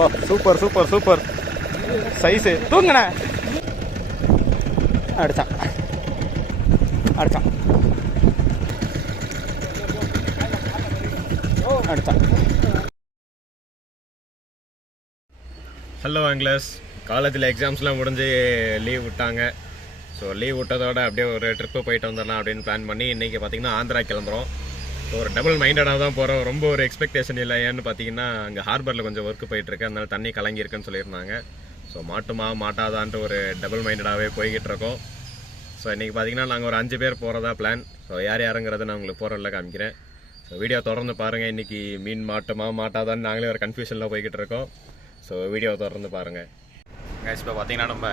ஓ super super super. Size. தூங்குண்ணே. அடித்தான் அடித்தான் அடித்தான் ஹலோ ஆங்கிலஸ் காலேஜில் எக்ஸாம்ஸ்லாம் முடிஞ்சு லீவ் விட்டாங்க. ஸோ லீவ் விட்டதோட அப்படியே ஒரு ட்ரிப்பு போயிட்டு வந்துடலாம் அப்படின்னு பிளான் பண்ணி இன்றைக்கி பார்த்தீங்கன்னா ஆந்திரா கிளம்புறோம். ஒரு டபுள் மைண்டடாக தான் போகிறோம் ரொம்ப ஒரு எக்ஸ்பெக்டேஷன் இல்லை. ஏன்னு பார்த்தீங்கன்னா அங்கே ஹார்பரில் கொஞ்சம் ஒர்க் போயிட்டுருக்கு அதனால தண்ணி கலங்கியிருக்குன்னு சொல்லியிருந்தாங்க. ஸோ மாட்டுமா மாட்டாதான்ட்டு ஒரு டபுள் மைண்டடாகவே போய்கிட்டு இருக்கோம். ஸோ இன்றைக்கி பார்த்தீங்கன்னா நாங்கள் ஒரு அஞ்சு பேர் போகிறதா பிளான் ஸோ யார் யாருங்கிறத நான் உங்களுக்கு போகிறதில்ல காமிக்கிறேன். ஸோ வீடியோ தொடர்ந்து பாருங்கள் இன்றைக்கி மீன் மாட்டுமா மாட்டாதான்னு நாங்களே ஒரு கன்ஃபியூஷனில் போய்கிட்டு இருக்கோம். ஸோ வீடியோ தொடர்ந்து பாருங்கள் கைஸ் இப்போ பார்த்தீங்கன்னா நம்ம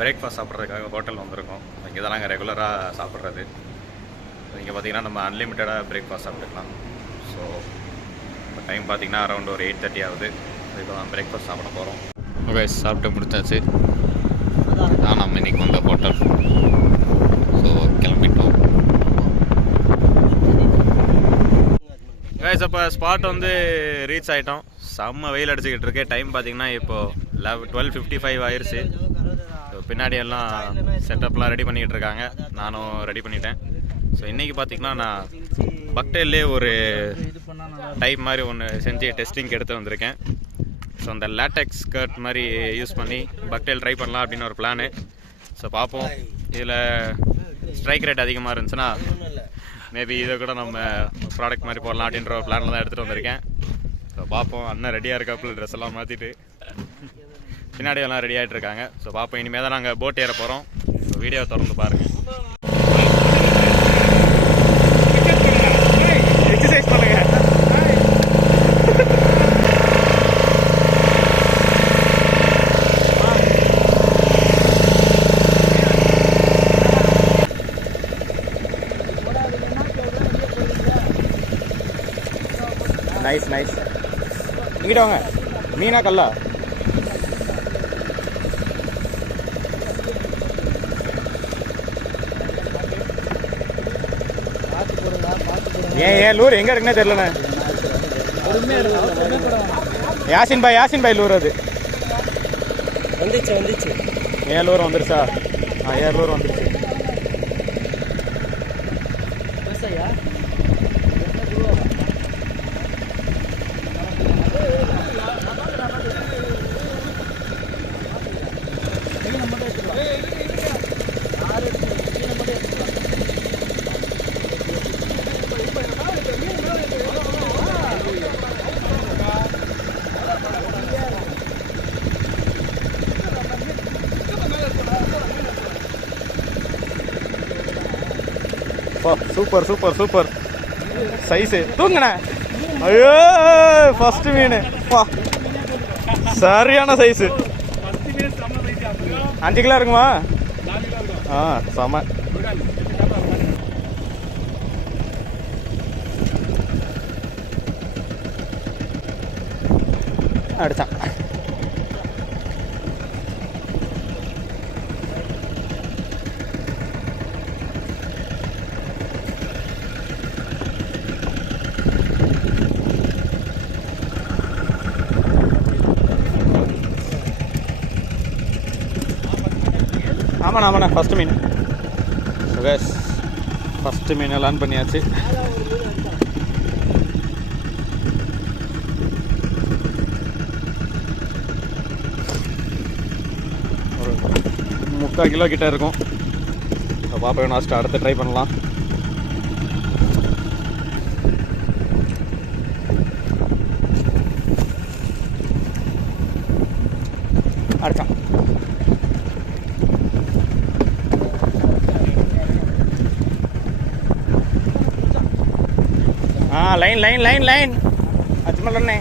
பிரேக்ஃபாஸ்ட் சாப்பிட்றதுக்காக ஹோட்டல் வந்திருக்கோம். இங்கே தான் நாங்கள் ரெகுலராக சாப்பிட்றது. இங்கே பார்த்தீங்கன்னா நம்ம அன்லிமிட்டடாக பிரேக்ஃபாஸ்ட் சாப்பிட்டுக்கலாம். ஸோ இப்போ டைம் பார்த்தீங்கன்னா அரௌண்ட் ஒரு எயிட் தேர்ட்டி ஆகுது. இப்போ தான் பிரேக்ஃபாஸ்ட் சாப்பிட போகிறோம் ஓகே சாப்பிட்டு முடிச்சாச்சு. தான் நம்ம இன்னைக்கு வந்த ஹோட்டல் ஸோ கிளம்பிட்டோம். கைஸ் அப்போ ஸ்பாட் வந்து ரீச் ஆகிட்டோம் செம்ம வெயில் அடிச்சுக்கிட்டு இருக்கு. டைம் பார்த்தீங்கன்னா இப்போது லெவ் டுவெல் ஃபிஃப்டி ஃபைவ் ஆயிடுச்சு பின்னாடி எல்லாம் செட்டப்லாம் ரெடி பண்ணிக்கிட்டு இருக்காங்க. நானும் ரெடி பண்ணிட்டேன். ஸோ இன்றைக்கி பார்த்தீங்கன்னா நான் பக்டேல்லே ஒரு டைப் மாதிரி ஒன்று செஞ்சு டெஸ்டிங் எடுத்து வந்திருக்கேன். ஸோ அந்த லேட்டக்ஸ் ஸ்கர்ட் மாதிரி யூஸ் பண்ணி பக்டேல் ட்ரை பண்ணலாம் அப்படின்னு ஒரு பிளானு ஸோ பார்ப்போம். இதில் ஸ்ட்ரைக் ரேட் அதிகமாக இருந்துச்சுன்னா மேபி இதை கூட நம்ம ப்ராடக்ட் மாதிரி போடலாம் அப்படின்ற ஒரு பிளானில் தான் எடுத்துகிட்டு வந்திருக்கேன். ஸோ பார்ப்போம். அண்ணன் ரெடியாக இருக்காப்புல ட்ரெஸ் எல்லாம் மாற்றிட்டு பின்னாடி எல்லாம் ரெடி ஆகிட்டு இருக்காங்க. ஸோ பார்ப்போம். இனிமேல் தான் நாங்கள் போட் ஏற போகிறோம் வீடியோவை வீடியோ திறந்து பாருங்கள் நைஸ் நைஸ் இங்கிட்ட வாங்க. மீனா கல்லா. ஏன் ஏன் லூர் எங்க இருக்குன்னே தெரியலண்ணே. யாசின் பாய் யாசின் பாய் லூர் அது. வந்துச்சு வந்துச்சு. ஏன் லூர் வந்துருச்சா ஆ ஏன் லூர் வந்துருச்சு அப்பா சூப்பர் சூப்பர் சூப்பர். சைஸு. தூங்குண்ணே. ஐயோ ஃபர்ஸ்ட் மீன். பா. சரியான சைஸு. அஞ்சு கிலோ இருக்குமா? ஆ செம. அடுத்தான் ஆமாண்ணா ஆமாண்ணா ஃபஸ்ட்டு மீன். சுகேஷ் ஃபஸ்ட்டு மீன் லேர்ன் பண்ணியாச்சு. ஒரு முக்கால் கிலோ கிட்டே இருக்கும். பாப்பா நாஸ்ட்டு அடுத்து ட்ரை பண்ணலாம். அடுத்தான் ஆ line line line line Ajmal அண்ணே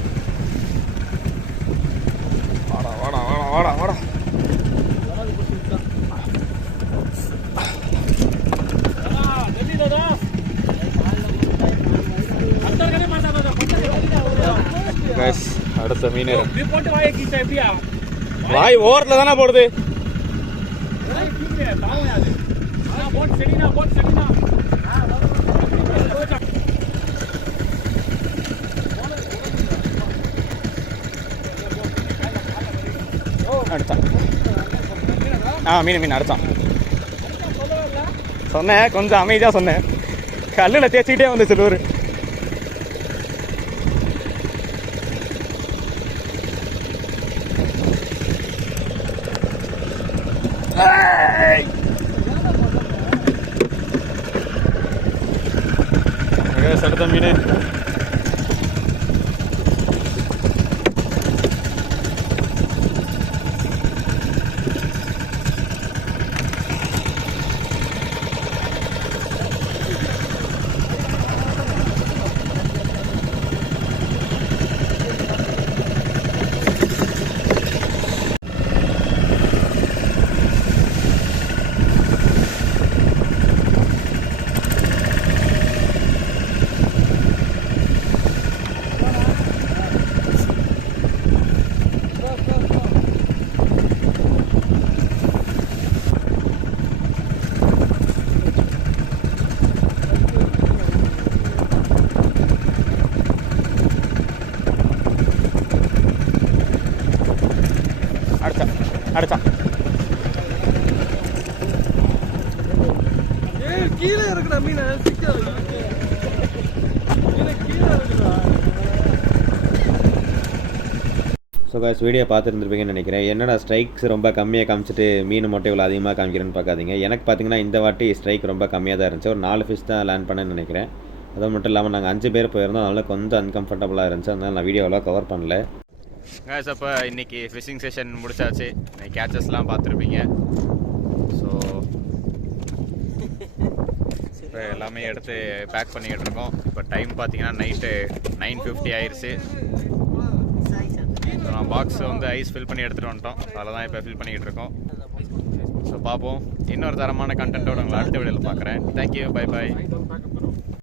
வாடா வாடா வாடா வாடா வாடா Guys, அடுத்த மீன் வாய் ஓரத்தில் தானே போடுது? அடுத்தான். ஆ மீன் மீன் அடுத்தான். சொன்னேன் கொஞ்சம் அமைதியாக சொன்னேன். கல்லில் தேய்ச்சிக்கிட்டே வந்து சிலூர் அடுத்த மீன். அடிச்சான் அடிச்சான் கீழே இருக்குடா மீன் சிக்காது. கீழே இருக்குடா. ஸோ guys வீடியோ பார்த்துருந்துருப்பீங்கன்னு நினைக்கிறேன். என்னடா ஸ்ட்ரைக்ஸ் ரொம்ப கம்மியாக காமிச்சிட்டு மீன் மட்டும் இவ்வளோ அதிகமாக காமிக்கிறேன்னு பார்க்காதீங்க. எனக்கு பார்த்தீங்கன்னா இந்த வாட்டி ஸ்ட்ரைக் ரொம்ப கம்மியாக தான் இருந்துச்சு. ஒரு நாலு ஃபிஷ் தான் லேண்ட் பண்ணேன்னு நினைக்கிறேன். அது மட்டும் இல்லாமல் நாங்கள் அஞ்சு பேர் போயிருந்தோம். அதனால கொஞ்சம் அன்கம்ஃபர்டபுளாக இருந்துச்சு. அதனால் நான் வீடியோவில் கவர் பண்ணல. Guys அப்போ இன்றைக்கி ஃபிஷிங் செஷன் முடிச்சாச்சு. இன்னைக்கு கேச்சஸ்லாம் பார்த்துருப்பீங்க. ஸோ இப்போ எல்லாமே எடுத்து பேக் பண்ணிக்கிட்டு இருக்கோம். இப்போ டைம் பார்த்தீங்கன்னா நைட்டு நைன் ஃபிஃப்டி ஆயிடுச்சு ஸோ நான் பாக்ஸ் வந்து ஐஸ் ஃபில் பண்ணி எடுத்துகிட்டு வந்துட்டோம். அதில் தான் இப்போ ஃபில் பண்ணிக்கிட்டு இருக்கோம். ஸோ பார்ப்போம். இன்னொரு தரமான கண்டென்ட்டோட உங்களை அடுத்த வீடியோவில் பார்க்குறேன். Thank you bye bye